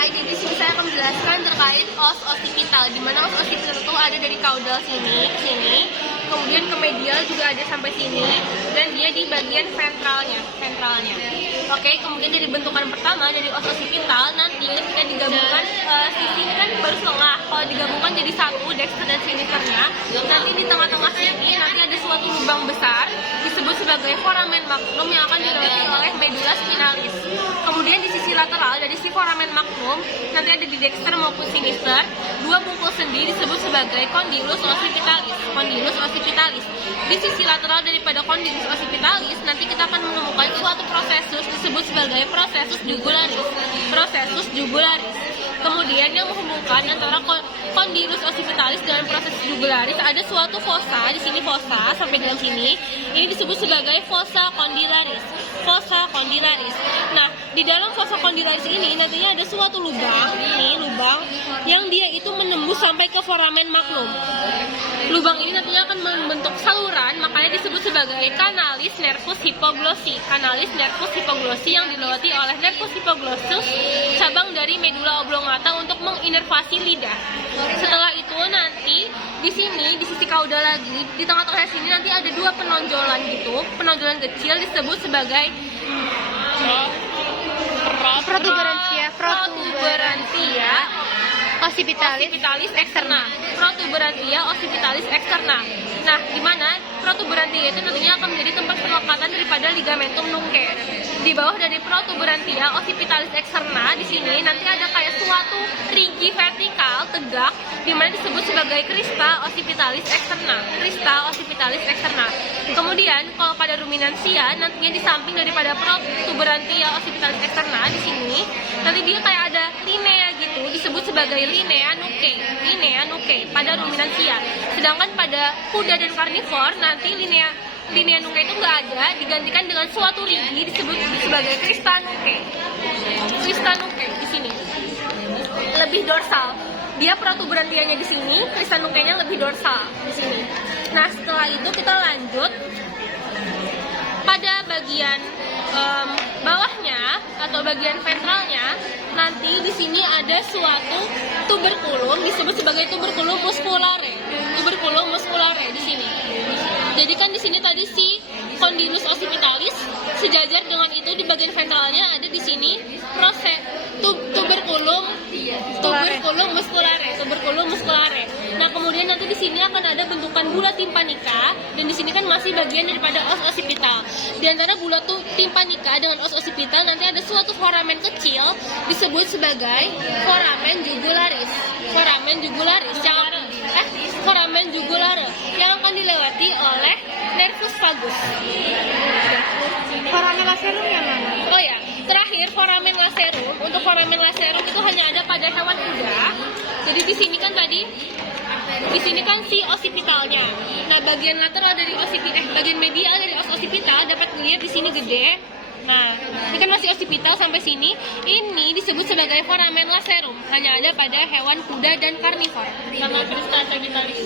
Baik, jadi sini saya akan menjelaskan terkait os occipital, di mana os occipital itu ada dari caudal sini ke sini, kemudian ke medial juga ada sampai sini, dan dia di bagian ventralnya. Oke, kemudian dari bentukan pertama dari os occipital, nanti ketika digabungkan sisi ini kan baru setengah, kalau digabungkan jadi satu dexter dan sinisternya, nanti di tengah-tengah sini nanti ada suatu lubang besar disebut sebagai foramen magnum yang akan dilewati oleh medula spinalis. Kemudian di sisi lateral dari si foramen magnum nanti ada di dexter maupun sinister dua bungkul sendi disebut sebagai condylus occipitalis. Di sisi lateral daripada condylus occipitalis nanti kita akan menemukan suatu prosesus disebut sebagai prosesus jugularis. Kemudian yang menghubungkan antara condylus occipitalis dengan prosesus jugularis ada suatu fossa, di sini fossa sampai dalam sini. Ini disebut sebagai fossa condylaris. Nah, di dalam fossa condylaris ini nantinya ada suatu lubang yang dia itu menembus sampai ke foramen magnum. Lubang ini nantinya akan membentuk saluran, makanya disebut sebagai kanalis nervus hypoglossi yang dilewati oleh nervus hypoglossus, cabang dari medula oblongata untuk menginervasi lidah. Setelah itu nanti di sini di sisi kaudal lagi, di tengah-tengah sini nanti ada dua penonjolan kecil disebut sebagai protuberantia occipitalis externa. Nah, di mana protuberantia itu nantinya akan menjadi tempat pelekatan daripada ligamentum nuncae. Di bawah dari protuberantia occipitalis externa di sini nanti ada kayak suatu rigi vertikal tegak di mana disebut sebagai crista occipitalis externa. Kemudian kalau pada ruminansia nantinya di samping daripada protuberantia occipitalis externa di sini nanti dia kayak ada linea gitu disebut sebagai linea nucae pada ruminansia. Sedangkan pada kuda dan karnivor nanti linea nucae itu nggak ada, digantikan dengan suatu rigi disebut sebagai crista nucae di sini. Lebih dorsal. Dia protuberantianya di sini, crista nucae-nya lebih dorsal di sini. Nah, setelah itu kita lanjut pada bagian bawahnya atau bagian ventralnya. Nanti di sini ada suatu tuberculum disebut sebagai tuberculum musculare di sini. Jadi kan di sini tadi si condylus occipitalis sejajar dengan itu di bagian ventralnya ada di sini tuberculum musculare. Nah, kemudian nanti di sini akan ada bentukan bula timpanica dan di sini kan masih bagian daripada os occipital. Di antara bula timpanica dengan os occipital nanti ada suatu foramen kecil disebut sebagai foramen jugulare yang akan dilewati oleh nervus vagus. Foramen lacerum yang mana? Oh ya, terakhir foramen lacerum. Untuk foramen lacerum itu hanya ada pada hewan kuda. Jadi di sini kan si occipitalnya. Nah, bagian lateral dari bagian medial dari os occipital dapat dilihat di sini gede. Nah, ini kan masih occipital sampai sini. Ini disebut sebagai foramen lacerum. Hanya ada pada hewan kuda dan karnivor. Sama crista sagittalis.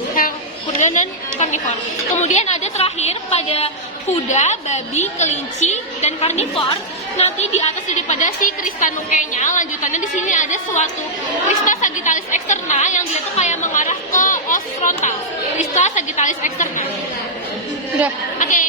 Kuda dan karnivor. Kemudian ada terakhir pada kuda, babi, kelinci, dan karnivor. Nanti di atas daripada si crista nucae-nya, lanjutannya di sini ada suatu crista sagittalis externa yang dia tuh kayak mengarah ke os frontal. Crista sagittalis externa. Udah. Oke.